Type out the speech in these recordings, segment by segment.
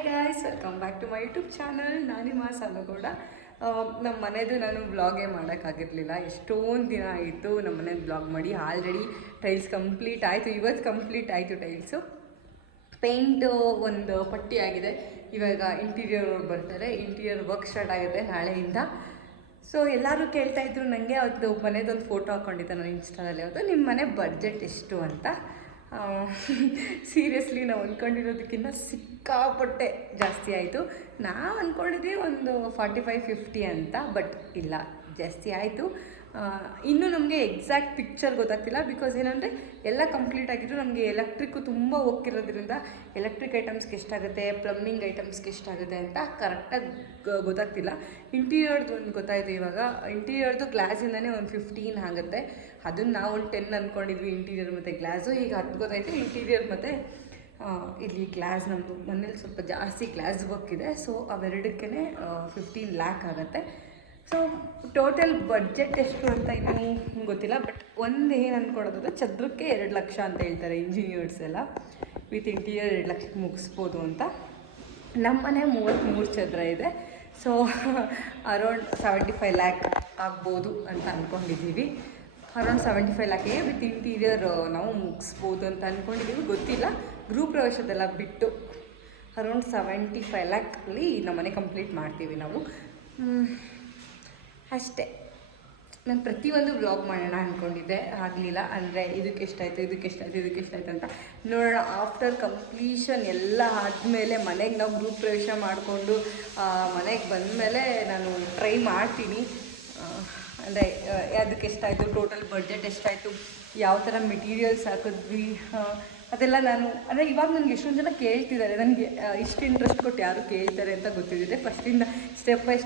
Hi guys, welcome back to my YouTube channel. ನಾನಿಮ್ಮ ಸಾಲುಗೌಡ. ನಮ್ಮ ಮನೆಯದು ನಾನು ವ್ಲಾಗೇ ಮಾಡೋಕ್ಕಾಗಿರಲಿಲ್ಲ. ಎಷ್ಟೊಂದು ದಿನ ಆಯಿತು ನಮ್ಮ ಮನೇದು ವ್ಲಾಗ್ ಮಾಡಿ. ಆಲ್ರೆಡಿ ಟೈಲ್ಸ್ ಕಂಪ್ಲೀಟ್ ಆಯಿತು, ಇವತ್ತು ಕಂಪ್ಲೀಟ್ ಆಯಿತು ಟೈಲ್ಸು. ಪೇಂಟು ಒಂದು ಪಟ್ಟಿ ಆಗಿದೆ. ಇವಾಗ ಇಂಟೀರಿಯರ್ ಬರ್ತಾರೆ, ಇಂಟೀರಿಯರ್ ವರ್ಕ್ ಸ್ಟಾರ್ಟ್ ಆಗುತ್ತೆ ನಾಳೆಯಿಂದ. ಸೊ ಎಲ್ಲರೂ ಕೇಳ್ತಾಯಿದ್ರು ನನಗೆ, ಅದು ಮನೆದೊಂದು ಫೋಟೋ ಹಾಕ್ಕೊಂಡಿದ್ದೆ ನಾನು ಇನ್ಸ್ಟಾದಲ್ಲಿ. ಅವತ್ತು ನಿಮ್ಮ ಮನೆ ಬಡ್ಜೆಟ್ ಎಷ್ಟು ಅಂತ. ಸೀರಿಯಸ್ಲಿ ನಾವು ಅಂದ್ಕೊಂಡಿರೋದಕ್ಕಿಂತ ಸಿಕ್ಕಾಪಟ್ಟೆ ಜಾಸ್ತಿ ಆಯಿತು. ನಾವು ಅಂದ್ಕೊಂಡಿದ್ವಿ ಒಂದು 45-50 ಅಂತ, ಬಟ್ ಇಲ್ಲ, ಜಾಸ್ತಿ ಆಯಿತು. ಇನ್ನೂ ನಮಗೆ ಎಕ್ಸಾಕ್ಟ್ ಪಿಕ್ಚರ್ ಗೊತ್ತಾಗ್ತಿಲ್ಲ. ಬಿಕಾಸ್ ಏನಂದರೆ ಎಲ್ಲ ಕಂಪ್ಲೀಟ್ ಆಗಿದ್ರು, ನಮಗೆ ಎಲೆಕ್ಟ್ರಿಕ್ಕು ತುಂಬ ಹೋಗ್ತಿರೋದ್ರಿಂದ ಎಲೆಕ್ಟ್ರಿಕ್ ಐಟಮ್ಸ್ಗೆ ಎಷ್ಟಾಗುತ್ತೆ, ಪ್ಲಂಬಿಂಗ್ ಐಟಮ್ಸ್ಗೆ ಎಷ್ಟಾಗುತ್ತೆ ಅಂತ ಕರೆಕ್ಟಾಗಿ ಗೊತ್ತಾಗ್ತಿಲ್ಲ. ಇಂಟೀರಿಯರ್ದು ಒಂದು ಗೊತ್ತಾಯಿತು ಇವಾಗ. ಇಂಟೀರಿಯರ್ದು ಗ್ಲಾಸಿಂದನೇ ಒಂದು 15 ಆಗುತ್ತೆ. ಅದನ್ನು ನಾವು ಒಂದು 10 ಅಂದ್ಕೊಂಡಿದ್ವಿ, ಇಂಟೀರಿಯರ್ ಮತ್ತು ಗ್ಲಾಸು. ಈಗ 10 ಗೊತ್ತಾಯಿತು. ಇಂಟೀರಿಯರ್ ಮತ್ತು ಇಲ್ಲಿ ಗ್ಲಾಸ್, ನಮ್ಮದು ಮನೇಲಿ ಸ್ವಲ್ಪ ಜಾಸ್ತಿ ಗ್ಲಾಸ್ ವರ್ಕ್ ಇದೆ. ಸೊ ಅವೆರಡಕ್ಕೇ 15 ಲ್ಯಾಕ್ ಆಗುತ್ತೆ. ಸೊ ಟೋಟಲ್ ಬಡ್ಜೆಟ್ ಎಷ್ಟು ಅಂತ ಇನ್ನೂ ಗೊತ್ತಿಲ್ಲ. ಬಟ್ ಒಂದು ಏನು ಅಂದ್ಕೊಡೋದು, ಚದ್ರಕ್ಕೆ 2 ಲಕ್ಷ ಅಂತ ಹೇಳ್ತಾರೆ ಇಂಜಿನಿಯರ್ಸ್ ಎಲ್ಲ. ವಿತ್ ಇಂಟೀರಿಯರ್ 2 ಲಕ್ಷಕ್ಕೆ ಮುಗಿಸ್ಬೋದು ಅಂತ. ನಮ್ಮ ಮನೆ 33 ಚದರ ಇದೆ. ಸೊ ಅರೌಂಡ್ 75 ಲ್ಯಾಕ್ ಆಗ್ಬೋದು ಅಂತ ಅಂದ್ಕೊಂಡಿದ್ದೀವಿ. ಅರೌಂಡ್ 75 ಲ್ಯಾಕಿಗೆ ವಿತ್ ಇಂಟೀರಿಯರ್ ನಾವು ಮುಗಿಸ್ಬೋದು ಅಂತ ಅಂದ್ಕೊಂಡಿದ್ದೀವಿ. ಗೊತ್ತಿಲ್ಲ, ಗೃಹ ಪ್ರವೇಶದೆಲ್ಲ ಬಿಟ್ಟು ಅರೌಂಡ್ 75 ಲ್ಯಾಕಲ್ಲಿ ನಮ್ಮ ಮನೆ ಕಂಪ್ಲೀಟ್ ಮಾಡ್ತೀವಿ ನಾವು. ಅಷ್ಟೇ. ನಾನು ಪ್ರತಿಯೊಂದು ವ್ಲಾಗ್ ಮಾಡೋಣ ಅಂದ್ಕೊಂಡಿದ್ದೆ, ಆಗಲಿಲ್ಲ. ಅಂದರೆ ಇದಕ್ಕೆ ಎಷ್ಟಾಯಿತು ಅಂತ ನೋಡೋಣ. ಆಫ್ಟರ್ ಕಂಪ್ಲೀಷನ್ ಎಲ್ಲ ಆದಮೇಲೆ ಮನೆಗೆ ನಾವು ಗೃಹ ಪ್ರವೇಶ ಮಾಡಿಕೊಂಡು ಮನೆಗೆ ಬಂದಮೇಲೆ ನಾನು ಟ್ರೈ ಮಾಡ್ತೀನಿ. ಅಂದರೆ ಅದಕ್ಕೆ ಎಷ್ಟಾಯಿತು, ಟೋಟಲ್ ಬಡ್ಜೆಟ್ ಎಷ್ಟಾಯಿತು, ಯಾವ ಥರ ಮೆಟೀರಿಯಲ್ಸ್ ಹಾಕಿದ್ವಿ, ಅದೆಲ್ಲ ನಾನು ಅಂದರೆ ಇವಾಗ ನನಗೆ ಎಷ್ಟೊಂದು ಜನ ಕೇಳ್ತಿದ್ದಾರೆ. ನನಗೆ ಇಷ್ಟು ಇಂಟ್ರೆಸ್ಟ್ ಕೊಟ್ಟು ಯಾರು ಕೇಳ್ತಾರೆ ಅಂತ ಗೊತ್ತಿದೆ. ಫಸ್ಟಿಂದ ಸ್ಟೆಪ್ ಬೈ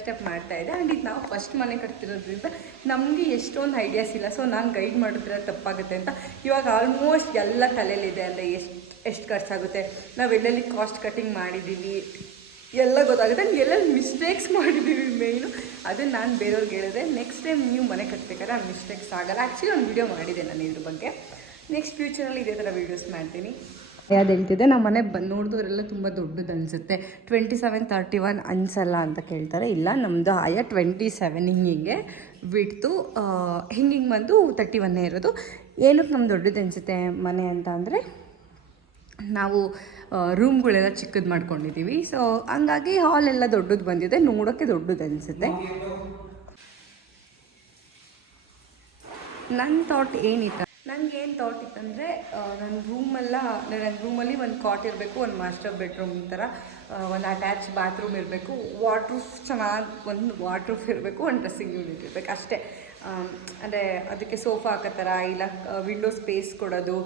ಸ್ಟೆಪ್ ಮಾಡ್ತಾಯಿದ್ದೆ. ಆ್ಯಂಡ್ ಇದು ನಾವು ಫಸ್ಟ್ ಮನೆ ಕಟ್ತಿರೋದ್ರಿಂದ ನಮಗೆ ಎಷ್ಟೊಂದು ಐಡಿಯಾಸ್ ಇಲ್ಲ. ಸೊ ನಾನು ಗೈಡ್ ಮಾಡಿದ್ರೆ ತಪ್ಪಾಗುತ್ತೆ ಅಂತ ಇವಾಗ ಆಲ್ಮೋಸ್ಟ್ ಎಲ್ಲ ತಲೆಯಲ್ಲಿದೆ. ಅಂದರೆ ಎಷ್ಟು ಖರ್ಚಾಗುತ್ತೆ, ನಾವು ಎಲ್ಲೆಲ್ಲಿ ಕಾಸ್ಟ್ ಕಟ್ಟಿಂಗ್ ಮಾಡಿದ್ದೀವಿ ಎಲ್ಲ ಗೊತ್ತಾಗುತ್ತೆ. ಎಲ್ಲೆಲ್ಲಿ ಮಿಸ್ಟೇಕ್ಸ್ ಮಾಡಿದ್ದೀವಿ ಮೇಯ್ನು, ಅದನ್ನು ನಾನು ಬೇರೆಯವ್ರಿಗೆ ಹೇಳಿದೆ. ನೆಕ್ಸ್ಟ್ ಟೈಮ್ ನೀವು ಮನೆ ಕಟ್ಬೇಕಾದ್ರೆ ಆ ಮಿಸ್ಟೇಕ್ಸ್ ಆಗೋಲ್ಲ. ಆ್ಯಕ್ಚುಲಿ ಒಂದು ವೀಡಿಯೋ ಮಾಡಿದೆ ನಾನು ಇದ್ರ ಬಗ್ಗೆ. ನೆಕ್ಸ್ಟ್ ಫ್ಯೂಚರಲ್ಲಿ ಇದೇ ಥರ ವೀಡಿಯೋಸ್ ಮಾಡ್ತೀನಿ. ಯಾವ್ದು ಹೇಳ್ತಿದ್ದೆ, ನಮ್ಮ ಮನೆ ನೋಡಿದವರೆಲ್ಲ ತುಂಬ ದೊಡ್ಡದು ಅನಿಸುತ್ತೆ, 27-31 ಅನಿಸಲ್ಲ ಅಂತ ಕೇಳ್ತಾರೆ. ಇಲ್ಲ, ನಮ್ಮದು 27 ಹಿಂಗೆ ಬಿಡ್ತು. ಹಿಂಗೆ ಬಂದು 31 ಇರೋದು. ಏನಕ್ಕೆ ನಮ್ಗೆ ದೊಡ್ಡದು ಅನಿಸುತ್ತೆ ಮನೆ ಅಂತ ಅಂದರೆ, ನಾವು ರೂಮ್ಗಳೆಲ್ಲ ಚಿಕ್ಕದು ಮಾಡ್ಕೊಂಡಿದ್ದೀವಿ. ಸೊ ಹಂಗಾಗಿ ಹಾಲೆಲ್ಲ ದೊಡ್ಡದು ಬಂದಿದೆ, ನೋಡೋಕ್ಕೆ ದೊಡ್ಡದು ಅನಿಸುತ್ತೆ. ನನ್ನ ಥಾಟ್ ಏನಿತ್ತು, ನನಗೇನು ಥಾಟ್ ಇತ್ತಂದರೆ, ನನ್ನ ರೂಮಲ್ಲಿ ಒಂದು ಕಾಟ್ ಇರಬೇಕು, ಒಂದು ಮಾಸ್ಟರ್ ಬೆಡ್ರೂಮ್ ಥರ, ಒಂದು ಅಟ್ಯಾಚ್ ಬಾತ್ರೂಮ್ ಇರಬೇಕು, ಚೆನ್ನಾಗಿ ಒಂದು ವಾಟ್ರೂಫ್ ಇರಬೇಕು, ಒಂದು ಡ್ರೆಸ್ಸಿಂಗ್ ಯೂನಿಟ್ ಇರಬೇಕು, ಅಷ್ಟೇ. ಅಂದರೆ ಅದಕ್ಕೆ ಸೋಫಾ ಹಾಕೋ ಥರ, ಇಲ್ಲ ವಿಂಡೋ ಸ್ಪೇಸ್ ಕೊಡೋದು,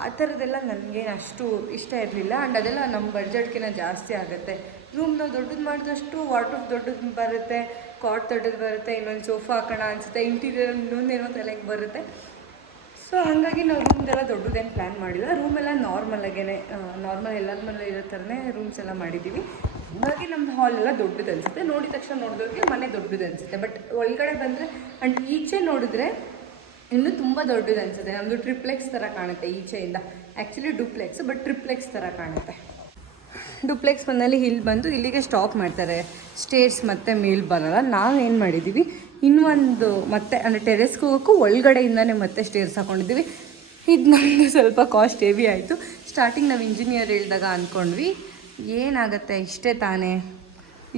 ಆ ಥರದ್ದೆಲ್ಲ ನನಗೇನು ಅಷ್ಟು ಇಷ್ಟ ಇರಲಿಲ್ಲ. ಆ್ಯಂಡ್ ಅದೆಲ್ಲ ನಮ್ಮ ಬಡ್ಜೆಟ್ಗಿಂತ ಜಾಸ್ತಿ ಆಗುತ್ತೆ. ರೂಮ್ ನಾವು ದೊಡ್ಡದು ಮಾಡಿದಷ್ಟು ವಾಟ್ರೂಫ್ ದೊಡ್ಡದು ಬರುತ್ತೆ, ಕಾಟ್ ದೊಡ್ಡದು ಬರುತ್ತೆ, ಇನ್ನೊಂದು ಸೋಫಾ ಹಾಕೋಣ ಅನಿಸುತ್ತೆ, ಇಂಟೀರಿಯರ್ ಇನ್ನೊಂದೇನೋ ತಲೆಗೆ ಬರುತ್ತೆ. ಸೊ ಹಾಗಾಗಿ ನಾವು ರೂಮ್ದೆಲ್ಲ ದೊಡ್ಡದೇನು ಪ್ಲ್ಯಾನ್ ಮಾಡಿಲ್ಲ. ರೂಮೆಲ್ಲ ನಾರ್ಮಲ್ ಎಲ್ಲರ ಮನೇಲಿ ಇರೋ ಥರನೇ ರೂಮ್ಸ್ ಎಲ್ಲ ಮಾಡಿದ್ದೀವಿ. ಹಾಗಾಗಿ ನಮ್ಮದು ಹಾಲೆಲ್ಲ ದೊಡ್ಡದು ಅನಿಸುತ್ತೆ. ನೋಡಿದ ತಕ್ಷಣ ನೋಡಿದವ್ರಿಗೆ ಮನೆ ದೊಡ್ಡದು ಅನಿಸುತ್ತೆ. ಬಟ್ ಒಳಗಡೆ ಬಂದರೆ ಆ್ಯಂಡ್ ಈಚೆ ನೋಡಿದ್ರೆ ಇನ್ನೂ ತುಂಬ ದೊಡ್ಡದು ಅನಿಸುತ್ತೆ. ನಮ್ಮದು ಟ್ರಿಪ್ಲೆಕ್ಸ್ ಥರ ಕಾಣುತ್ತೆ ಈಚೆಯಿಂದ. ಆ್ಯಕ್ಚುಲಿ ಡುಪ್ಲೆಕ್ಸ್, ಬಟ್ ಟ್ರಿಪ್ಲೆಕ್ಸ್ ಥರ ಕಾಣುತ್ತೆ. ಡುಪ್ಲೆಕ್ಸ್ ಬಂದಲ್ಲಿ ಇಲ್ಲಿ ಬಂದು ಇಲ್ಲಿಗೆ ಸ್ಟಾಪ್ ಮಾಡ್ತಾರೆ, ಸ್ಟೇರ್ಸ್ ಮತ್ತೆ ಮೇಲ್ ಬರೋಲ್ಲ. ನಾವು ಏನು ಮಾಡಿದ್ದೀವಿ, ಇನ್ನೊಂದು ಮತ್ತೆ ಅಂದರೆ ಟೆರೆಸ್ಗೆ ಹೋಗೋಕ್ಕೂ ಒಳಗಡೆಯಿಂದನೇ ಮತ್ತೆ ಸ್ಟೇರ್ಸ್ ಹಾಕ್ಕೊಂಡಿದ್ದೀವಿ. ಇದು ನಮ್ಮದು ಸ್ವಲ್ಪ ಕಾಸ್ಟ್ ಹೆವಿ ಆಯಿತು. ಸ್ಟಾರ್ಟಿಂಗ್ ನಾವು ಇಂಜಿನಿಯರ್ ಹೇಳಿದಾಗ ಅಂದ್ಕೊಂಡ್ವಿ, ಏನಾಗುತ್ತೆ ಇಷ್ಟೇ ತಾನೇ,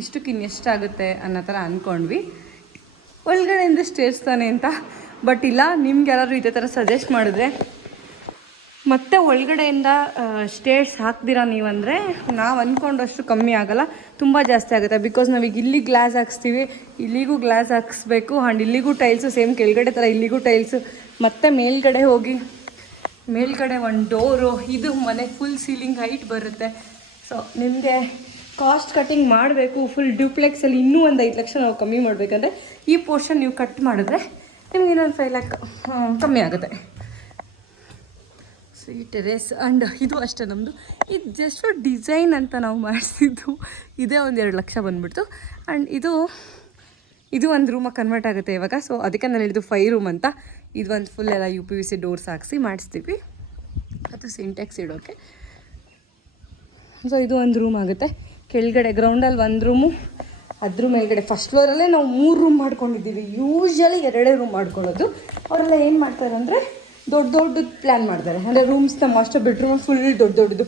ಇಷ್ಟಕ್ಕೆ ಇನ್ನೆಷ್ಟಾಗುತ್ತೆ ಅನ್ನೋ ಥರ ಅಂದ್ಕೊಂಡ್ವಿ, ಒಳಗಡೆಯಿಂದ ಸ್ಟೇರ್ಸ್ ತಾನೆ ಅಂತ. ಬಟ್ ಇಲ್ಲ, ನಿಮ್ಗೆ ಯಾರಾದರೂ ಇದೇ ಥರ ಸಜೆಸ್ಟ್ ಮಾಡಿದ್ರೆ ಮತ್ತೆ ಒಳಗಡೆಯಿಂದ ಸ್ಟೇರ್ಸ್ ಹಾಕ್ದಿರಾ ನೀವಂದರೆ, ನಾವು ಅಂದ್ಕೊಂಡಷ್ಟು ಕಮ್ಮಿ ಆಗೋಲ್ಲ, ತುಂಬ ಜಾಸ್ತಿ ಆಗುತ್ತೆ. ಬಿಕಾಸ್ ನಾವೀಗ ಇಲ್ಲಿ ಗ್ಲಾಸ್ ಹಾಕ್ಸ್ತೀವಿ, ಇಲ್ಲಿಗೂ ಗ್ಲಾಸ್ ಹಾಕ್ಸ್ಬೇಕು, ಆ್ಯಂಡ್ ಇಲ್ಲಿಗೂ ಟೈಲ್ಸು ಸೇಮ್ ಕೆಳಗಡೆ ಥರ ಇಲ್ಲಿಗೂ ಟೈಲ್ಸು, ಮತ್ತು ಮೇಲ್ಗಡೆ ಹೋಗಿ ಮೇಲ್ಗಡೆ ಒಂದು ಡೋರು, ಇದು ಮನೆ ಫುಲ್ ಸೀಲಿಂಗ್ ಹೈಟ್ ಬರುತ್ತೆ. ಸೊ ನಿಮಗೆ ಕಾಸ್ಟ್ ಕಟ್ಟಿಂಗ್ ಮಾಡಬೇಕು, ಫುಲ್ ಡ್ಯೂಪ್ಲೆಕ್ಸಲ್ಲಿ ಇನ್ನೂ ಒಂದು 5 ಲಕ್ಷ ನಾವು ಕಮ್ಮಿ ಮಾಡಬೇಕಂದ್ರೆ ಈ ಪೋರ್ಷನ್ ನೀವು ಕಟ್ ಮಾಡಿದ್ರೆ ನಿಮ್ಗೆ ಇನ್ನೊಂದು 5 ಲ್ಯಾಕ್ ಕಮ್ಮಿ ಆಗುತ್ತೆ. ಸೊ ಈ ಟೆರೇಸ್ ಆ್ಯಂಡ್ ಇದು ಅಷ್ಟೇ ನಮ್ಮದು. ಇದು ಜಸ್ಟ್ ಡಿಸೈನ್ ಅಂತ ನಾವು ಮಾಡಿಸಿದ್ದು, ಇದೇ ಒಂದು 2 ಲಕ್ಷ ಬಂದುಬಿಡ್ತು. ಆ್ಯಂಡ್ ಇದು ಒಂದು ರೂಮಾಗಿ ಕನ್ವರ್ಟ್ ಆಗುತ್ತೆ ಇವಾಗ. ಸೊ ಅದಕ್ಕೆ ನಾನು ಹೇಳಿದ್ದು 5 ರೂಮ್ ಅಂತ. ಇದು ಒಂದು ಫುಲ್ ಎಲ್ಲ UPVC ಡೋರ್ಸ್ ಹಾಕ್ಸಿ ಮಾಡಿಸ್ತೀವಿ. ಅದು ಸಿಂಟೆಕ್ಸ್ ಇಡೋಕ್ಕೆ. ಸೊ ಇದು ಒಂದು ರೂಮ್ ಆಗುತ್ತೆ. ಕೆಳಗಡೆ ಗ್ರೌಂಡಲ್ಲಿ ಒಂದು ರೂಮು, ಅದ್ರ ಮೇಲ್ಗಡೆ ಫಸ್ಟ್ ಫ್ಲೋರಲ್ಲೇ ನಾವು 3 ರೂಮ್ ಮಾಡ್ಕೊಂಡಿದ್ದೀವಿ. ಯೂಶ್ವಲಿ 2 ರೂಮ್ ಮಾಡ್ಕೊಳ್ಳೋದು. ಅವರೆಲ್ಲ ಏನು ಮಾಡ್ತಾರೆ ಅಂದರೆ ದೊಡ್ಡದು ಪ್ಲ್ಯಾನ್ ಮಾಡ್ತಾರೆ. ಅಂದರೆ ರೂಮ್ಸ್ನ ಮಾಸ್ಟರ್ ಬೆಡ್ರೂಮ್ ಫುಲ್ ದೊಡ್ಡದು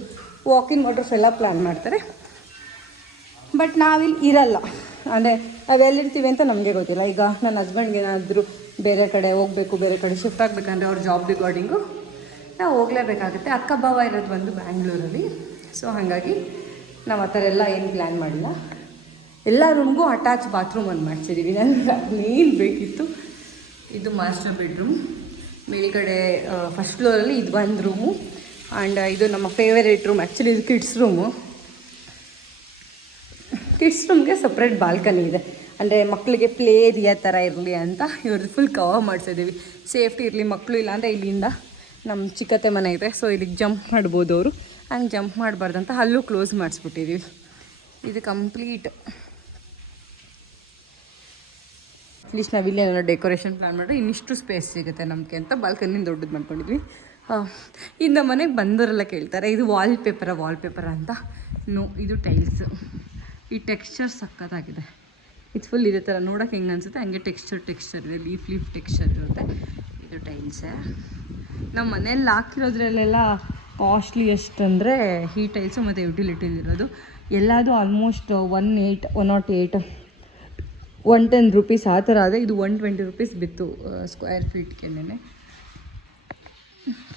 ವಾಕಿನ್ ವಾರ್ಡ್ರೋಬ್ಸ್ ಎಲ್ಲ ಪ್ಲ್ಯಾನ್ ಮಾಡ್ತಾರೆ. ಬಟ್ ನಾವಿಲ್ಲಿ ಇರಲ್ಲ. ಅಂದರೆ ನಾವೆಲ್ಲಿರ್ತೀವಿ ಅಂತ ನಮಗೆ ಗೊತ್ತಿಲ್ಲ. ಈಗ ನನ್ನ ಹಸ್ಬೆಂಡ್ಗೆ ಏನಾದರೂ ಬೇರೆ ಕಡೆ ಹೋಗಬೇಕು, ಬೇರೆ ಕಡೆ ಶಿಫ್ಟ್ ಆಗಬೇಕಂದ್ರೆ ಅವ್ರ ಜಾಬ್ ರಿಗಾರ್ಡಿಂಗು ನಾವು ಹೋಗಲೇಬೇಕಾಗುತ್ತೆ. ಅಕ್ಕ ಭಾವ ಇರೋದು ಬಂದು ಬ್ಯಾಂಗ್ಳೂರಲ್ಲಿ. ಸೊ ಹಾಗಾಗಿ ನಾವು ಆ ಥರ ಎಲ್ಲ ಏನು ಪ್ಲ್ಯಾನ್ ಮಾಡಿಲ್ಲ. ಎಲ್ಲ ರೂಮ್ಗೂ ಅಟ್ಯಾಚ್ ಬಾತ್ರೂಮ್ ಒಂದು ಮಾಡಿಸಿದ್ದೀವಿ. ನನಗೆ ಅದೇನು ಬೇಕಿತ್ತು. ಇದು ಮಾಸ್ಟರ್ ಬೆಡ್ರೂಮ್. ಮೇಲ್ಗಡೆ ಫಸ್ಟ್ ಫ್ಲೋರಲ್ಲಿ ಇದು ಒಂದು ರೂಮು. ಆ್ಯಂಡ್ ಇದು ನಮ್ಮ ಫೇವರೇಟ್ ರೂಮ್. ಆ್ಯಕ್ಚುಲಿ ಇದು ಕಿಡ್ಸ್ ರೂಮು. ಕಿಡ್ಸ್ ರೂಮ್ಗೆ ಸಪ್ರೇಟ್ ಬಾಲ್ಕನಿ ಇದೆ. ಅಂದರೆ ಮಕ್ಕಳಿಗೆ ಪ್ಲೇ ಏರಿಯಾ ಥರ ಇರಲಿ ಅಂತ ಇವ್ರದ್ದು ಫುಲ್ ಕವರ್ ಮಾಡಿಸಿದ್ದೀವಿ. ಸೇಫ್ಟಿ ಇರಲಿ, ಮಕ್ಕಳು ಇಲ್ಲಾಂದರೆ ಇಲ್ಲಿಂದ ನಮ್ಮ ಚಿಕ್ಕತ್ತೆ ಮನೆ ಇದೆ. ಸೊ ಇಲ್ಲಿಗೆ ಜಂಪ್ ಮಾಡ್ಬೋದು ಅವರು. ಹಂಗೆ ಜಂಪ್ ಮಾಡಬಾರ್ದಂತ ಅಲ್ಲೂ ಕ್ಲೋಸ್ ಮಾಡಿಸ್ಬಿಟ್ಟಿದ್ದೀವಿ. ಇದು ಕಂಪ್ಲೀಟ್. ಅಟ್ಲೀಸ್ಟ್ ನಾವು ಇಲ್ಲೇ ಡೆಕೋರೇಷನ್ ಪ್ಲ್ಯಾನ್ ಮಾಡಿದ್ರೆ ಇನ್ನಿಷ್ಟು ಸ್ಪೇಸ್ ಸಿಗುತ್ತೆ ನಮಗೆ ಅಂತ ಬಾಲ್ಕನಿನ ದೊಡ್ಡದು ಮಾಡ್ಕೊಂಡಿದ್ವಿ. ಇಂದ ಮನೆಗೆ ಬಂದವರೆಲ್ಲ ಕೇಳ್ತಾರೆ ಇದು ವಾಲ್ ಪೇಪರ ಅಂತ. ನೋ, ಇದು ಟೈಲ್ಸು. ಈ ಟೆಕ್ಸ್ಚರ್ ಸಕ್ಕತ್ತಾಗಿದೆ. ಇದು ಫುಲ್ ಇದೇ ಥರ ನೋಡೋಕೆ ಹೆಂಗೆ ಅನಿಸುತ್ತೆ ಹಂಗೆ ಟೆಕ್ಸ್ಚರ್ ಇದೆ. ಲೀಫ್ ಟೆಕ್ಸ್ಚರ್ ಇರುತ್ತೆ. ಇದು ಟೈಲ್ಸೇ. ನಮ್ಮ ಮನೆಯಲ್ಲಿ ಹಾಕಿರೋದ್ರಲ್ಲೆಲ್ಲ ಕಾಸ್ಟ್ಲಿಯೆಸ್ಟ್ ಅಂದರೆ ಈ ಟೈಲ್ಸು ಮತ್ತು ಯುಟಿಲಿಟೀಸ್ ಇರೋದು. ಎಲ್ಲದು ಆಲ್ಮೋಸ್ಟ್ 108 110 ರೂಪೀಸ್ ಆ ಥರ ಆದರೆ ಇದು 120 ರೂಪೀಸ್ ಬಿತ್ತು ಸ್ಕ್ವೇರ್ ಫೀಟ್ಗೆನೆ.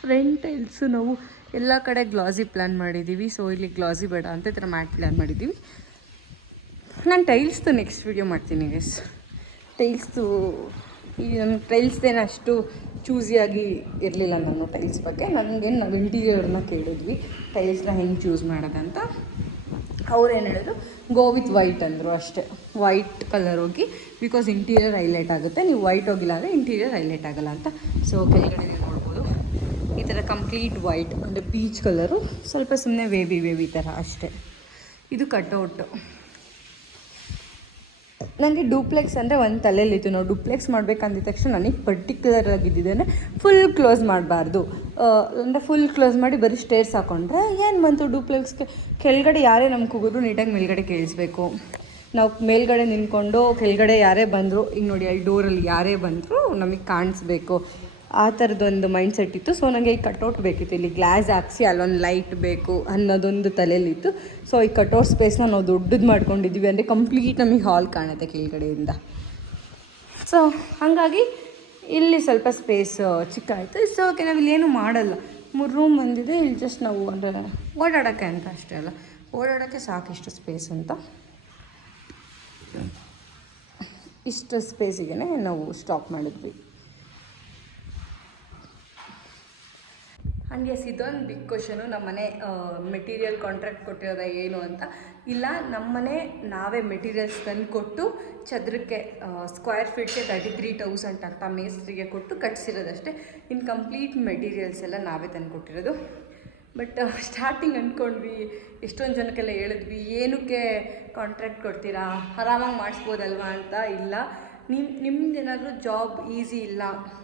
ಫ್ರಂಟ್ ಟೈಲ್ಸು ನಾವು ಎಲ್ಲ ಕಡೆ ಗ್ಲಾಸಿ ಪ್ಲ್ಯಾನ್ ಮಾಡಿದ್ದೀವಿ. ಸೊ ಇಲ್ಲಿ ಗ್ಲಾಸಿ ಬೇಡ ಅಂತ ಈ ಥರ ಮ್ಯಾಟ್ ಪ್ಲ್ಯಾನ್ ಮಾಡಿದ್ದೀವಿ. ನಾನು ಟೈಲ್ಸ್ದು ನೆಕ್ಸ್ಟ್ ವೀಡಿಯೋ ಮಾಡ್ತೀನಿ ಗೈಸ್. ಟೈಲ್ಸ್ದು ಈ ನನ್ನ ಟೈಲ್ಸ್ದೇನು ಅಷ್ಟು ಚೂಸಿಯಾಗಿ ಇರಲಿಲ್ಲ ನಾನು ಟೈಲ್ಸ್ ಬಗ್ಗೆ. ನನಗೇನು ನಾವು ಇಂಟೀರಿಯರ್ನ ಕೇಳಿದ್ವಿ ಟೈಲ್ಸ್ನ ಹೆಂಗೆ ಚೂಸ್ ಮಾಡೋದಂತ. ಅವ್ರೇನು ಹೇಳಿದ್ರು ಗೋ ವಿತ್ ವೈಟ್ ಅಂದರು ಅಷ್ಟೇ. ವೈಟ್ ಕಲರ್ ಹೋಗಿ, ಬಿಕಾಸ್ ಇಂಟೀರಿಯರ್ ಹೈಲೈಟ್ ಆಗುತ್ತೆ. ನೀವು ವೈಟ್ ಹೋಗಿಲ್ಲ ಅಂದರೆ ಇಂಟೀರಿಯರ್ ಹೈಲೈಟ್ ಆಗೋಲ್ಲ ಅಂತ. ಸೊ ಕೆಳಗಡೆ ನೀವು ನೋಡ್ಬೋದು ಈ ಥರ ಕಂಪ್ಲೀಟ್ ವೈಟ್, ಅಂದರೆ ಪೀಚ್ ಕಲರು, ಸ್ವಲ್ಪ ಸುಮ್ಮನೆ ವೇವಿ ಥರ ಅಷ್ಟೇ. ಇದು ಕಟ್ಔಟು. ನನಗೆ ಡೂಪ್ಲೆಕ್ಸ್ ಅಂದರೆ ಒಂದು ತಲೆಯಲ್ಲಿತ್ತು. ನಾವು ಡೂಪ್ಲೆಕ್ಸ್ ಮಾಡಬೇಕಂದಿದ ತಕ್ಷಣ ನನಗೆ ಪರ್ಟಿಕ್ಯುಲರ್ ಆಗಿದ್ದಿದ್ದೇನೆ ಫುಲ್ ಕ್ಲೋಸ್ ಮಾಡಬಾರ್ದು. ಅಂದರೆ ಫುಲ್ ಕ್ಲೋಸ್ ಮಾಡಿ ಬರೀ ಸ್ಟೇರ್ಸ್ ಹಾಕ್ಕೊಂಡ್ರೆ ಏನು ಬಂತು ಡೂಪ್ಲೆಕ್ಸ್ಗೆ. ಕೆಳಗಡೆ ಯಾರೇ ನಮ್ಗೆ ಕೂಗಿದ್ರು ನೀಟಾಗಿ ಮೇಲ್ಗಡೆ ಕೇಳಿಸ್ಬೇಕು. ನಾವು ಮೇಲ್ಗಡೆ ನಿಂತ್ಕೊಂಡು ಕೆಳಗಡೆ ಯಾರೇ ಬಂದರು, ಈಗ ನೋಡಿ ಅಲ್ಲಿ ಡೋರಲ್ಲಿ ಯಾರೇ ಬಂದರೂ ನಮಗೆ ಕಾಣಿಸ್ಬೇಕು. ಆ ಥರದ್ದೊಂದು ಮೈಂಡ್ ಸೆಟ್ ಇತ್ತು. ಸೊ ನನಗೆ ಈ ಕಟ್ಔಟ್ ಬೇಕಿತ್ತು. ಇಲ್ಲಿ ಗ್ಲಾಸ್ ಹಾಕ್ಸಿ ಅಲ್ಲೊಂದು ಲೈಟ್ ಬೇಕು ಅನ್ನೋದೊಂದು ತಲೆಯಲ್ಲಿತ್ತು. ಸೊ ಈ ಕಟ್ಔಟ್ ಸ್ಪೇಸ್ನ ನಾವು ದೊಡ್ಡದು ಮಾಡ್ಕೊಂಡಿದ್ದೀವಿ. ಅಂದರೆ ಕಂಪ್ಲೀಟ್ ನಮಗೆ ಹಾಲ್ ಕಾಣುತ್ತೆ ಕೆಳಗಡೆಯಿಂದ. ಸೊ ಹಾಗಾಗಿ ಇಲ್ಲಿ ಸ್ವಲ್ಪ ಸ್ಪೇಸ್ ಚಿಕ್ಕ ಆಯಿತು. ಸೊ ಓಕೆ, ನಾವು ಇಲ್ಲೇನು ಮಾಡಲ್ಲ. 3 ರೂಮ್ ಬಂದಿದೆ. ಇಲ್ಲಿ ಜಸ್ಟ್ ನಾವು ಅಂದರೆ ಓಡಾಡೋಕ್ಕೆ ಅಂತ ಅಷ್ಟೇ ಅಲ್ಲ, ಓಡಾಡೋಕ್ಕೆ ಸಾಕಿಷ್ಟು ಸ್ಪೇಸ್ ಅಂತ. ಇಷ್ಟು ಸ್ಪೇಸಿಗೆ ನಾವು ಸ್ಟಾಪ್ ಮಾಡಿದ್ವಿ. ಆ್ಯಂಡ್ ಎಸ್, ಇದೊಂದು ಬಿಗ್ ಕ್ವಶನು. ನಮ್ಮನೆ ಮೆಟೀರಿಯಲ್ ಕಾಂಟ್ರಾಕ್ಟ್ ಕೊಟ್ಟಿರೋದ ಏನು ಅಂತ. ಇಲ್ಲ, ನಮ್ಮನೆ ನಾವೇ ಮೆಟೀರಿಯಲ್ಸ್ ತಂದು ಕೊಟ್ಟು ಚದರಕ್ಕೆ ಸ್ಕ್ವೇರ್ ಫೀಟ್ಗೆ 33,000 ಅಂತ ಮೇಸ್ತ್ರಿಗೆ ಕೊಟ್ಟು ಕಟ್ಸಿರೋದಷ್ಟೇ. ಇನ್ನು ಕಂಪ್ಲೀಟ್ ಮೆಟೀರಿಯಲ್ಸ್ ಎಲ್ಲ ನಾವೇ ತಂದು ಕೊಟ್ಟಿರೋದು. ಬಟ್ ಸ್ಟಾರ್ಟಿಂಗ್ ಅಂದ್ಕೊಂಡ್ವಿ, ಎಷ್ಟೊಂದು ಜನಕ್ಕೆಲ್ಲ ಹೇಳಿದ್ವಿ ಏನಕ್ಕೆ ಕಾಂಟ್ರಾಕ್ಟ್ ಕೊಡ್ತೀರಾ, ಆರಾಮಾಗಿ ಮಾಡಿಸ್ಬೋದಲ್ವಾ ಅಂತ. ಇಲ್ಲ, ನಿಮ್ದೇನಾದರೂ ಜಾಬ್ ಈಸಿ ಇಲ್ಲ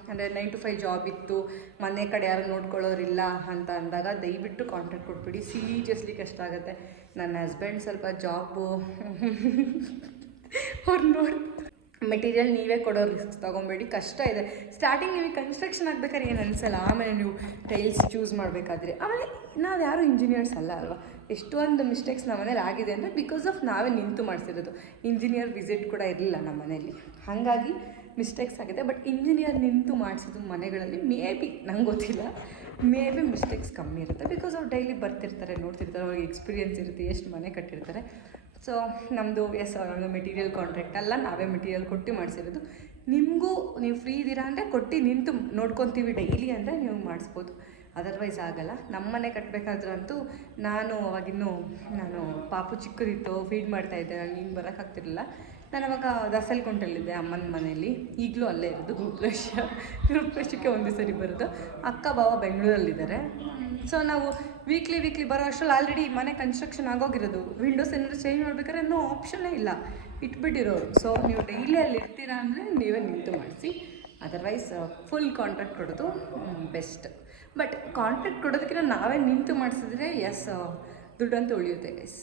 ಅಂದರೆ 9 to 5 ಜಾಬ್ ಇತ್ತು, ಮನೆ ಕಡೆ ಯಾರು ನೋಡ್ಕೊಳ್ಳೋರಿಲ್ಲ ಅಂತ ಅಂದಾಗ ದಯವಿಟ್ಟು ಕಾಂಟ್ರಾಕ್ಟ್ ಕೊಟ್ಬಿಡಿ. ಸೀರಿಯಸ್ಲಿ ಕಷ್ಟ ಆಗುತ್ತೆ. ನನ್ನ ಹಸ್ಬೆಂಡ್ ಸ್ವಲ್ಪ ಜಾಬು ಅವ್ರು ನೋಡಿ ಮೆಟೀರಿಯಲ್ ನೀವೇ ಕೊಡೋ ರಿಸ್ಕ್ ತೊಗೊಬೇಡಿ, ಕಷ್ಟ ಇದೆ. ಸ್ಟಾರ್ಟಿಂಗ್ ನೀವು ಕನ್ಸ್ಟ್ರಕ್ಷನ್ ಆಗಬೇಕಾದ್ರೆ ಏನು ಅನಿಸಲ್ಲ. ಆಮೇಲೆ ನೀವು ಟೈಲ್ಸ್ ಚೂಸ್ ಮಾಡಬೇಕಾದ್ರೆ, ಆಮೇಲೆ ನಾವು ಯಾರೂ ಇಂಜಿನಿಯರ್ಸ್ ಅಲ್ಲ ಅಲ್ವಾ. ಎಷ್ಟೊಂದು ಮಿಸ್ಟೇಕ್ಸ್ ನಮ್ಮ ಮನೇಲಿ ಆಗಿದೆ ಅಂದರೆ ಬಿಕಾಸ್ ಆಫ್ ನಾವೇ ನಿಂತು ಮಾಡಿಸಿರೋದು. ಇಂಜಿನಿಯರ್ ವಿಸಿಟ್ ಕೂಡ ಇರಲಿಲ್ಲ ನಮ್ಮ ಮನೆಯಲ್ಲಿ, ಹಾಗಾಗಿ ಮಿಸ್ಟೇಕ್ಸ್ ಆಗಿದೆ. ಬಟ್ ಇಂಜಿನಿಯರ್ ನಿಂತು ಮಾಡಿಸಿದ್ದು ಮನೆಗಳಲ್ಲಿ ಮೇ ಬಿ ನಂಗೆ ಗೊತ್ತಿಲ್ಲ, ಮೇ ಬಿ ಮಿಸ್ಟೇಕ್ಸ್ ಕಮ್ಮಿ ಇರುತ್ತೆ. ಬಿಕಾಸ್ ಅವ್ರು ಡೈಲಿ ಬರ್ತಿರ್ತಾರೆ, ನೋಡ್ತಿರ್ತಾರೆ, ಅವ್ರಿಗೆ ಎಕ್ಸ್ಪೀರಿಯೆನ್ಸ್ ಇರುತ್ತೆ, ಎಷ್ಟು ಮನೆ ಕಟ್ಟಿರ್ತಾರೆ. ಸೊ ನಮ್ಮದು ನಮ್ಮದು ಮೆಟೀರಿಯಲ್ ಕಾಂಟ್ರಾಕ್ಟ್ ಅಲ್ಲ, ನಾವೇ ಮೆಟೀರಿಯಲ್ ಕೊಟ್ಟು ಮಾಡಿಸಿರೋದು. ನಿಮಗೂ ನೀವು ಫ್ರೀ ಇದ್ದೀರಾ ಅಂದರೆ ಕೊಟ್ಟು ನಿಂತು ನೋಡ್ಕೊತೀವಿ ಡೈಲಿ ಅಂದರೆ ನೀವು ಮಾಡಿಸ್ಬೋದು. ಅದರ್ವೈಸ್ ಆಗಲ್ಲ. ನಮ್ಮ ಮನೆ ಕಟ್ಟಬೇಕಾದ್ರಂತೂ ನಾನು ಪಾಪು ಚಿಕ್ಕದಿತ್ತು, ಫೀಡ್ ಮಾಡ್ತಾಯಿದ್ದೆ, ನನಗೆ ಹಿಂಗೆ ಬರೋಕ್ಕಾಗ್ತಿರಲಿಲ್ಲ. ನಾನು ಅವಾಗ ದಾಸಲ್ಕೊಂಡಲ್ಲಿದ್ದೆ ಅಮ್ಮನ ಮನೆಯಲ್ಲಿ, ಈಗಲೂ ಅಲ್ಲೇ ಇರೋದು. ಗೃಹಪ್ರವೇಶಕ್ಕೆ ಒಂದೇ ಸರಿ ಬರೋದು. ಅಕ್ಕ ಬಾವ ಬೆಂಗಳೂರಲ್ಲಿದ್ದಾರೆ. ಸೊ ನಾವು ವೀಕ್ಲಿ ಬರೋ ಅಷ್ಟರಲ್ಲಿ ಆಲ್ರೆಡಿ ಮನೆ ಕನ್ಸ್ಟ್ರಕ್ಷನ್ ಆಗೋಗಿರೋದು. ವಿಂಡೋಸ್ ಏನಾದರೂ ಚೇಂಜ್ ಮಾಡ್ಬೇಕಾದ್ರೆ ಇನ್ನೂ ಆಪ್ಷನ್ನೇ ಇಲ್ಲ, ಇಟ್ಬಿಟ್ಟಿರೋರು. ಸೊ ನೀವು ಡೈಲಿ ಅಲ್ಲಿ ಇರ್ತೀರಾ ಅಂದರೆ ನೀವೇ ನಿಂತು ಮಾಡಿಸಿ. ಅದರ್ವೈಸ್ ಫುಲ್ ಕಾಂಟ್ರಾಕ್ಟ್ ಕೊಡೋದು ಬೆಸ್ಟ್. ಬಟ್ ಕಾಂಟ್ರಾಕ್ಟ್ ಕೊಡೋದಕ್ಕಿಂತ ನಾವೇ ನಿಂತು ಮಾಡಿಸಿದ್ರೆ ಎಸ್ ದುಡ್ಡಂತೂ ಉಳಿಯುತ್ತೆ ಗೈಸ್.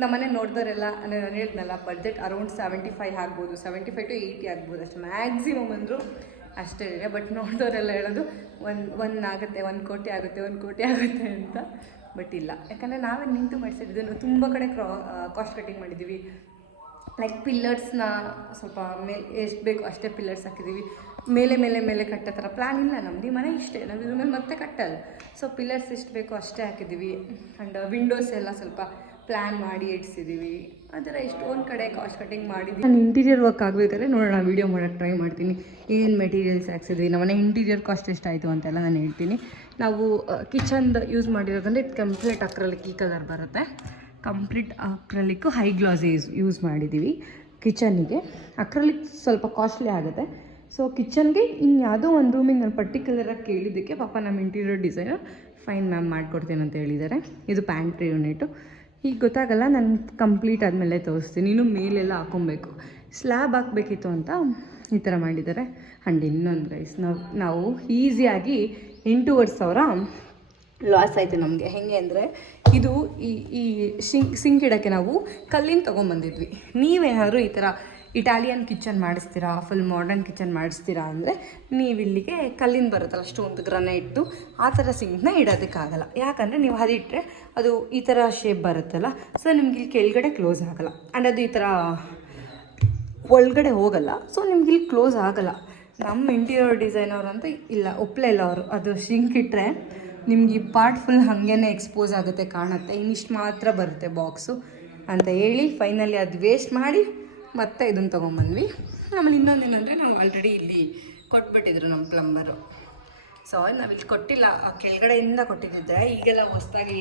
ನಮ್ಮನೆ ನೋಡಿದವರೆಲ್ಲ ನಾನು ಹೇಳಿದ್ನಲ್ಲ ಬಡ್ಜೆಟ್ ಅರೌಂಡ್ 75 ಆಗ್ಬೋದು, 75 to 80 ಆಗ್ಬೋದು ಅಷ್ಟು ಮ್ಯಾಕ್ಸಿಮಮ್ ಅಂದರು ಅಷ್ಟೇ ಇದೆ. ಬಟ್ ನೋಡಿದವರೆಲ್ಲ ಹೇಳೋದು ಒಂದು ಆಗುತ್ತೆ, 1 ಕೋಟಿ ಆಗುತ್ತೆ, 1 ಕೋಟಿ ಆಗುತ್ತೆ ಅಂತ. ಬಟ್ ಇಲ್ಲ, ಯಾಕಂದರೆ ನಾವೇ ನಿಂತು ಮಾಡಿಸಿದ್ದು. ನಾವು ತುಂಬ ಕಡೆ ಕಾಸ್ಟ್ ಕಟ್ಟಿಂಗ್ ಮಾಡಿದ್ದೀವಿ. ಲೈಕ್ ಪಿಲ್ಲರ್ಸ್ನ ಸ್ವಲ್ಪ ಮೇಲೆ ಎಷ್ಟು ಬೇಕು ಅಷ್ಟೇ ಪಿಲ್ಲರ್ಸ್ ಹಾಕಿದ್ದೀವಿ. ಮೇಲೆ ಮೇಲೆ ಮೇಲೆ ಕಟ್ಟೋ ಥರ ಪ್ಲ್ಯಾನ್ ಇಲ್ಲ ನಮ್ಮದು. ಈ ಮನೆ ಇಷ್ಟೇ, ನಾವು ಇದ್ರ ಮೇಲೆ ಮತ್ತೆ ಕಟ್ಟಲ್ಲ. ಸೊ ಪಿಲ್ಲರ್ಸ್ ಎಷ್ಟು ಬೇಕೋ ಅಷ್ಟೇ ಹಾಕಿದ್ದೀವಿ. ಆ್ಯಂಡ್ ವಿಂಡೋಸ್ ಎಲ್ಲ ಸ್ವಲ್ಪ ಪ್ಲ್ಯಾನ್ ಮಾಡಿ ಇಡ್ಸಿದ್ದೀವಿ. ಆ ಥರ ಎಷ್ಟೊಂದು ಕಡೆ ಕಾಸ್ಟ್ ಕಟ್ಟಿಂಗ್ ಮಾಡಿದ್ವಿ. ನಾನು ಇಂಟೀರಿಯರ್ ವರ್ಕ್ ಆಗಬೇಕಾದ್ರೆ ನೋಡೋಣ, ವೀಡಿಯೋ ಮಾಡೋಕ್ಕೆ ಟ್ರೈ ಮಾಡ್ತೀನಿ. ಏನು ಮೆಟೀರಿಯಲ್ಸ್ ಹಾಕ್ಸಿದ್ವಿ, ನಮ್ಮನೆ ಇಂಟೀರಿಯರ್ ಕಾಸ್ಟ್ ಎಷ್ಟಾಯಿತು ಅಂತೆಲ್ಲ ನಾನು ಹೇಳ್ತೀನಿ. ನಾವು ಕಿಚನ್ದು ಯೂಸ್ ಮಾಡಿರೋದಂದರೆ ಇದು ಕಂಪ್ಲೀಟ್ ಅಕ್ರಲಿಕ್ ಈ ಕಲರ್ ಬರುತ್ತೆ. ಕಂಪ್ಲೀಟ್ ಅಕ್ರಲಿಕ್ಕು ಹೈ ಗ್ಲಾಸ್ ಯೂಸ್ ಮಾಡಿದ್ದೀವಿ ಕಿಚನ್ನಿಗೆ. ಅಕ್ರಲಿಕ್ ಸ್ವಲ್ಪ ಕಾಸ್ಟ್ಲಿ ಆಗುತ್ತೆ. ಸೊ ಕಿಚನ್ಗೆ ಇನ್ನು ಯಾವುದೋ ಒಂದು ರೂಮಿಗೆ ನಾನು ಪರ್ಟಿಕ್ಯುಲರಾಗಿ ಕೇಳಿದ್ದಕ್ಕೆ ಪಾಪ ನಮ್ಮ ಇಂಟೀರಿಯರ್ ಡಿಸೈನರ್ ಫೈನ್ ಮ್ಯಾಮ್ ಮಾಡ್ಕೊಡ್ತೀನಿ ಅಂತ ಹೇಳಿದ್ದಾರೆ. ಇದು ಪ್ಯಾಂಟ್ರಿ ಯೂನಿಟು. ಈಗ ಗೊತ್ತಾಗಲ್ಲ, ನಾನು ಕಂಪ್ಲೀಟ್ ಆದಮೇಲೆ ತೋರಿಸ್ತೀನಿ. ಇನ್ನೂ ಮೇಲೆಲ್ಲ ಹಾಕೊಬೇಕು, ಸ್ಲ್ಯಾಬ್ ಹಾಕಬೇಕಿತ್ತು ಅಂತ ಈ ಥರ ಮಾಡಿದ್ದಾರೆ. ಆ್ಯಂಡ್ ಇನ್ನೊಂದು ಗೈಸ್, ನಾವು ಈಸಿಯಾಗಿ 8,500 ಲಾಸ್ ಆಯಿತು ನಮಗೆ. ಹೇಗೆ ಅಂದರೆ ಇದು ಈ ಸಿಂಕ್ ಇಡೋಕ್ಕೆ ನಾವು ಕಲ್ಲಿನ ತೊಗೊಂಬಂದಿದ್ವಿ. ನೀವೇನಾದರೂ ಈ ಥರ ಇಟಾಲಿಯನ್ ಕಿಚನ್ ಮಾಡಿಸ್ತೀರಾ, ಫುಲ್ ಮಾಡರ್ನ್ ಕಿಚನ್ ಮಾಡಿಸ್ತೀರಾ ಅಂದರೆ ನೀವು ಇಲ್ಲಿಗೆ ಕಲ್ಲಿನ ಬರುತ್ತಲ್ಲ, ಸ್ಟೋನ್ದು ಗ್ರನೈಟ್ದು ಆ ಥರ ಸಿಂಕ್ನ ಇಡೋದಕ್ಕಾಗಲ್ಲ. ಯಾಕಂದರೆ ನೀವು ಅದಿಟ್ಟರೆ ಅದು ಈ ಥರ ಶೇಪ್ ಬರುತ್ತಲ್ಲ, ಸೊ ನಿಮ್ಗೆ ಇಲ್ಲಿ ಕೆಳಗಡೆ ಕ್ಲೋಸ್ ಆಗೋಲ್ಲ. ಆ್ಯಂಡ್ ಅದು ಈ ಥರ ಒಳಗಡೆ ಹೋಗಲ್ಲ, ಸೊ ನಿಮ್ಗೆ ಇಲ್ಲಿ ಕ್ಲೋಸ್ ಆಗೋಲ್ಲ. ನಮ್ಮ ಇಂಟೀರಿಯರ್ ಡಿಸೈನರ್ ಅಂತ ಇಲ್ಲ, ಒಪ್ಪಲೇ ಇಲ್ಲ ಅವರು. ಅದು ಸಿಂಕ್ ಇಟ್ಟರೆ ನಿಮ್ಗೆ ಈ ಪಾರ್ಟ್ ಫುಲ್ ಹಾಗೇ ಎಕ್ಸ್ಪೋಸ್ ಆಗುತ್ತೆ, ಕಾಣುತ್ತೆ, ಇನ್ನಿಷ್ಟು ಮಾತ್ರ ಬರುತ್ತೆ ಬಾಕ್ಸು ಅಂತ ಹೇಳಿ ಫೈನಲಿ ಅದು ವೇಸ್ಟ್ ಮಾಡಿ ಮತ್ತೆ ಇದನ್ನು ತೊಗೊಂಬಂದ್ವಿ. ಆಮೇಲೆ ಇನ್ನೊಂದೇನೆಂದರೆ ನಾವು ಆಲ್ರೆಡಿ ಇಲ್ಲಿ ಕೊಟ್ಬಿಟ್ಟಿದ್ರು ನಮ್ಮ ಪ್ಲಂಬರು. ಸೊ ನಾವಿಲ್ಲಿ ಕೊಟ್ಟಿಲ್ಲ, ಕೆಳಗಡೆಯಿಂದ ಕೊಟ್ಟಿದ್ದಿದ್ರೆ ಈಗೆಲ್ಲ ಹೊಸದಾಗಿ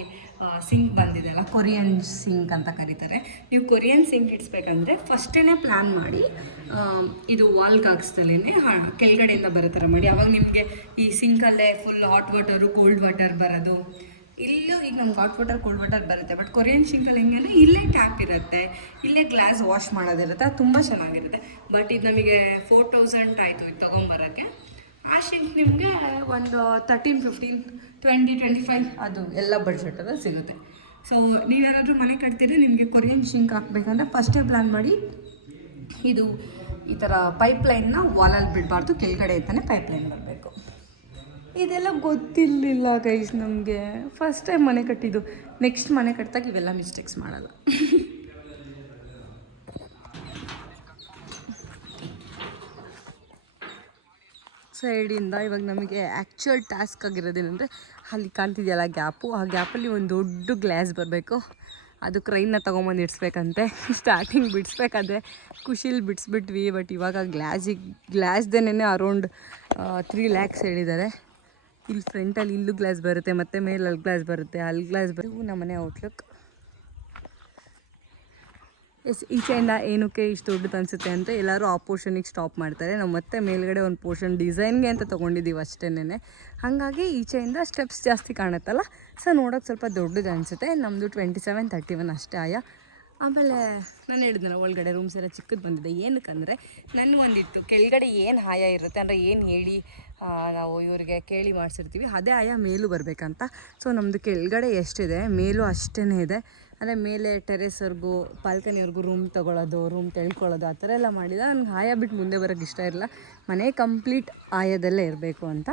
ಸಿಂಕ್ ಬಂದಿದೆಯಲ್ಲ, ಕೊರಿಯನ್ ಸಿಂಕ್ ಅಂತ ಕರೀತಾರೆ. ನೀವು ಕೊರಿಯನ್ ಸಿಂಕ್ ಇಡಿಸ್ಬೇಕಂದ್ರೆ ಫಸ್ಟೇ ಪ್ಲ್ಯಾನ್ ಮಾಡಿ ಇದು ವಾಲ್ಗೆ ಹಾಕ್ಸ್ದಲೇ ಕೆಳಗಡೆಯಿಂದ ಬರೋ ಥರ ಮಾಡಿ. ಆವಾಗ ನಿಮಗೆ ಈ ಸಿಂಕಲ್ಲೇ full hot water cold water ಬರೋದು. ಇಲ್ಲೂ ಈಗ ನಮ್ಗೆ ಹಾಟ್ ವಾಟರ್ ಕೋಲ್ಡ್ ವಾಟರ್ ಬರುತ್ತೆ. ಬಟ್ ಕೊರಿಯನ್ ಸಿಂಕಲ್ಲಿ ಹೆಂಗೆ ಇಲ್ಲೇ ಟ್ಯಾಪ್ ಇರುತ್ತೆ, ಇಲ್ಲೇ ಗ್ಲಾಸ್ ವಾಶ್ ಮಾಡೋದಿರುತ್ತೆ, ಅದು ತುಂಬ ಚೆನ್ನಾಗಿರುತ್ತೆ. ಬಟ್ ಇದು ನಮಗೆ 4,000 ಆಯಿತು ಇದು ತೊಗೊಂಬರೋಕ್ಕೆ. ಆ ಸಿಂಕ್ ನಿಮಗೆ ಒಂದು 13, 15, 20, 25 ಅದು ಎಲ್ಲ ಬಡ್ಜೆಟಲ್ಲಿ ಸಿಗುತ್ತೆ. ಸೊ ನೀವೇನಾದರೂ ಮನೆ ಕಟ್ತೀರಿ, ನಿಮಗೆ ಕೊರಿಯನ್ ಸಿಂಕ್ ಹಾಕ್ಬೇಕಂದ್ರೆ ಫಸ್ಟೇ ಪ್ಲ್ಯಾನ್ ಮಾಡಿ ಇದು ಈ ಥರ ಪೈಪ್ಲೈನ್ನ ವಾಲಲ್ಲಿ ಬಿಡಬಾರ್ದು, ಕೆಳಗಡೆ ಅಂತಾನೆ ಪೈಪ್ಲೈನ್ ಬರಬೇಕು. ಇದೆಲ್ಲ ಗೊತ್ತಿರಲಿಲ್ಲ ಗೈಸ್ ನಮಗೆ. ಫಸ್ಟ್ ಟೈಮ್ ಮನೆ ಕಟ್ಟಿದ್ದು. ನೆಕ್ಸ್ಟ್ ಮನೆ ಕಟ್ಟಿದಾಗ ಇವೆಲ್ಲ ಮಿಸ್ಟೇಕ್ಸ್ ಮಾಡಲ್ಲ. ಸೈಡಿಂದ ಇವಾಗ ನಮಗೆ ಆ್ಯಕ್ಚುಯಲ್ ಟಾಸ್ಕ್ ಆಗಿರೋದೇನೆಂದರೆ ಅಲ್ಲಿ ಕಾಣ್ತಿದೆಯಲ್ಲ ಗ್ಯಾಪು, ಆ ಗ್ಯಾಪಲ್ಲಿ ಒಂದು ದೊಡ್ಡ ಗ್ಲಾಸ್ ಬರಬೇಕು. ಅದು ಕ್ರೈನ್ನ ತೊಗೊಂಬಂದು ಇಡಿಸ್ಬೇಕಂತೆ. ಸ್ಟಾರ್ಟಿಂಗ್ ಬಿಡಿಸ್ಬೇಕಾದ್ರೆ ಖುಷಿಲಿ ಬಿಡಿಸ್ಬಿಟ್ವಿ. ಬಟ್ ಇವಾಗ ಗ್ಲಾಸ್ದೇನೆ ಅರೌಂಡ್ 3 lakhs ಹೇಳಿದ್ದಾರೆ. ಇಲ್ಲಿ ಫ್ರಂಟಲ್ಲಿ ಇಲ್ಲೂ ಗ್ಲಾಸ್ ಬರುತ್ತೆ, ಮತ್ತು ಮೇಲೆ ಅಲ್ಲಿ ಗ್ಲಾಸ್ ಬರುತ್ತೆ, ಅಲ್ಲಿ ಗ್ಲಾಸ್ ಬರುತ್ತೆ. ನಮ್ಮನೆ ಔಟ್ಲುಕ್ ಈಚೆಯಿಂದ ಏನಕ್ಕೆ ಇಷ್ಟು ದೊಡ್ಡದು ಅನಿಸುತ್ತೆ ಅಂತ ಎಲ್ಲರೂ ಆ ಪೋರ್ಷನಿಗೆ ಸ್ಟಾಪ್ ಮಾಡ್ತಾರೆ. ನಾವು ಮತ್ತೆ ಮೇಲ್ಗಡೆ ಒಂದು ಪೋರ್ಷನ್ ಡಿಸೈನ್ಗೆ ಅಂತ ತೊಗೊಂಡಿದ್ದೀವಿ ಅಷ್ಟೇನೆ. ಹಾಗಾಗಿ ಈಚೆಯಿಂದ ಸ್ಟೆಪ್ಸ್ ಜಾಸ್ತಿ ಕಾಣುತ್ತಲ್ಲ, ಸೊ ನೋಡೋಕೆ ಸ್ವಲ್ಪ ದೊಡ್ಡದು ಅನಿಸುತ್ತೆ. ನಮ್ಮದು 27, 31 ಅಷ್ಟೇ ಆಯ. ಆಮೇಲೆ ನಾನು ಹೇಳಿದ್ನಲ್ಲ ಒಳಗಡೆ ರೂಮ್ಸ್ ಎಲ್ಲ ಚಿಕ್ಕದು ಬಂದಿದೆ. ಏನಕ್ಕಂದರೆ ನನ್ನ ಒಂದಿತ್ತು ಕೆಳಗಡೆ ಏನು ಆಯ ಇರುತ್ತೆ ಅಂದರೆ ಏನು ಹೇಳಿ ನಾವು ಇವರಿಗೆ ಕೇಳಿ ಮಾಡಿಸಿರ್ತೀವಿ ಅದೇ ಆಯ ಮೇಲೂ ಬರಬೇಕಂತ. ಸೊ ನಮ್ಮದು ಕೆಳಗಡೆ ಎಷ್ಟಿದೆ ಮೇಲೂ ಅಷ್ಟೇ ಇದೆ. ಅಂದರೆ ಮೇಲೆ ಟೆರೆಸ್ವರೆಗೂ ಬಾಲ್ಕನಿವರೆಗೂ ರೂಮ್ ತೊಗೊಳ್ಳೋದು, ರೂಮ್ ತೆಳ್ಕೊಳ್ಳೋದು ಆ ಥರ ಎಲ್ಲ ಮಾಡಿದ. ನನಗೆ ಆಯ ಬಿಟ್ಟು ಮುಂದೆ ಬರೋಕ್ಕೆ ಇಷ್ಟ ಇರಲ್ಲ, ಮನೆ ಕಂಪ್ಲೀಟ್ ಆಯದಲ್ಲೇ ಇರಬೇಕು ಅಂತ.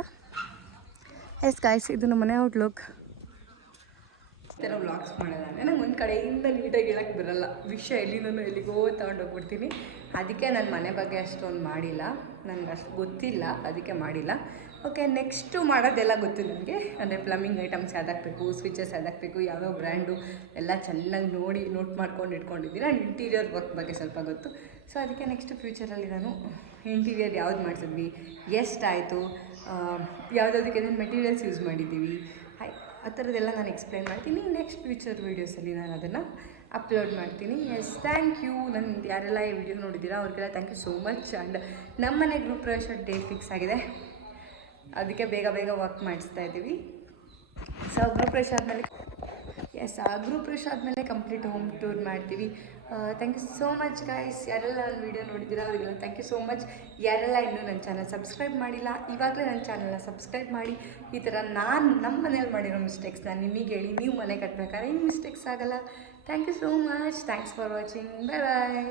ಎಸ್ ಗಾಯ್ಸ್, ಇದು ನಮ್ಮ ಮನೆ ಔಟ್ಲುಕ್. ಈ ಥರ ವ್ಲಾಗ್ಸ್ ಮಾಡೋಲ್ಲ ನಂಗೆ ಒಂದು ಕಡೆಯಿಂದ ನೀಟಾಗಿ ಹೇಳೋಕ್ಕೆ ಬರೋಲ್ಲ. ವಿಷಯ ಎಲ್ಲಿಗೋ ತೊಗೊಂಡೋಗ್ಬಿಡ್ತೀನಿ. ಅದಕ್ಕೆ ನಾನು ಮನೆ ಬಗ್ಗೆ ಅಷ್ಟೊಂದು ಮಾಡಿಲ್ಲ, ನನಗೆ ಅಷ್ಟು ಗೊತ್ತಿಲ್ಲ, ಅದಕ್ಕೆ ಮಾಡಿಲ್ಲ. ಓಕೆ, ನೆಕ್ಸ್ಟು ಮಾಡೋದೆಲ್ಲ ಗೊತ್ತು ನನಗೆ. ಅಂದರೆ ಪ್ಲಂಬಿಂಗ್ ಐಟಮ್ಸ್ ಯಾವ್ದಾಕಬೇಕು, ಸ್ವಿಚಸ್ ಯಾವ್ದಾಕಬೇಕು, ಯಾವ್ಯಾವ ಬ್ರ್ಯಾಂಡು ಎಲ್ಲ ಚೆನ್ನಾಗಿ ನೋಟ್ ಮಾಡ್ಕೊಂಡು ಇಟ್ಕೊಂಡಿದ್ದೀನಿ. ಆ್ಯಂಡ್ ಇಂಟೀರಿಯರ್ ವರ್ಕ್ ಬಗ್ಗೆ ಸ್ವಲ್ಪ ಗೊತ್ತು. ಸೊ ಅದಕ್ಕೆ ನೆಕ್ಸ್ಟ್ ಫ್ಯೂಚರಲ್ಲಿ ನಾನು ಇಂಟೀರಿಯರ್ ಯಾವ್ದು ಮಾಡಿಸಿದ್ವಿ, ಎಷ್ಟಾಯಿತು, ಯಾವುದಕ್ಕೆ ಏನೇನು ಮೆಟೀರಿಯಲ್ಸ್ ಯೂಸ್ ಮಾಡಿದ್ದೀವಿ, ಆ ಥರದ್ದೆಲ್ಲ ನಾನು ಎಕ್ಸ್ಪ್ಲೈನ್ ಮಾಡ್ತೀನಿ. ನೆಕ್ಸ್ಟ್ ಫ್ಯೂಚರ್ ವೀಡಿಯೋಸಲ್ಲಿ ನಾನು ಅದನ್ನು ಅಪ್ಲೋಡ್ ಮಾಡ್ತೀನಿ. Yes, thank you. ನನ್ನ ಯಾರೆಲ್ಲ ಈ ವಿಡಿಯೋ ನೋಡಿದ್ದೀರಾ ಅವ್ರಿಗೆಲ್ಲ thank you so much. And ನಮ್ಮನೆ ಗ್ರೂಪ್ ಪ್ರವೇಶ ಡೇಟ್ ಫಿಕ್ಸ್ ಆಗಿದೆ, ಅದಕ್ಕೆ ಬೇಗ ವರ್ಕ್ ಮಾಡಿಸ್ತಾ ಇದ್ದೀವಿ. ಸೊ ಗ್ರೂಪ್ ಪ್ರವೇಶ ಆದಮೇಲೆ ಎಸ್ ಗೃಹಪ್ರವೇಶ ಆದಮೇಲೆ ಕಂಪ್ಲೀಟ್ ಹೋಮ್ ಟೂರ್ ಮಾಡ್ತೀವಿ. Thank you so much guys. ಯಾರೆಲ್ಲ ನನ್ನ ವೀಡಿಯೋ ನೋಡಿದ್ದೀರಾ ಅವರಿಗೆಲ್ಲ ಥ್ಯಾಂಕ್ ಯು ಸೋ ಮಚ್. ಯಾರೆಲ್ಲ ಇನ್ನೂ ನನ್ನ ಚಾನಲ್ ಸಬ್ಸ್ಕ್ರೈಬ್ ಮಾಡಿಲ್ಲ, ಇವಾಗಲೇ ನನ್ನ ಚಾನಲ್ನ ಸಬ್ಸ್ಕ್ರೈಬ್ ಮಾಡಿ. ಈ ಥರ ನಾನು ನಮ್ಮ ಮನೇಲಿ ಮಾಡಿರೋ ಮಿಸ್ಟೇಕ್ಸ್ನ ನಿಮಗೆ ಹೇಳಿ ನೀವು ಮನೆ ಕಟ್ಟಬೇಕಾದ್ರೆ ಏನು ಮಿಸ್ಟೇಕ್ಸ್ ಆಗಲ್ಲ. Thank you so much. Thanks for watching. Bye bye.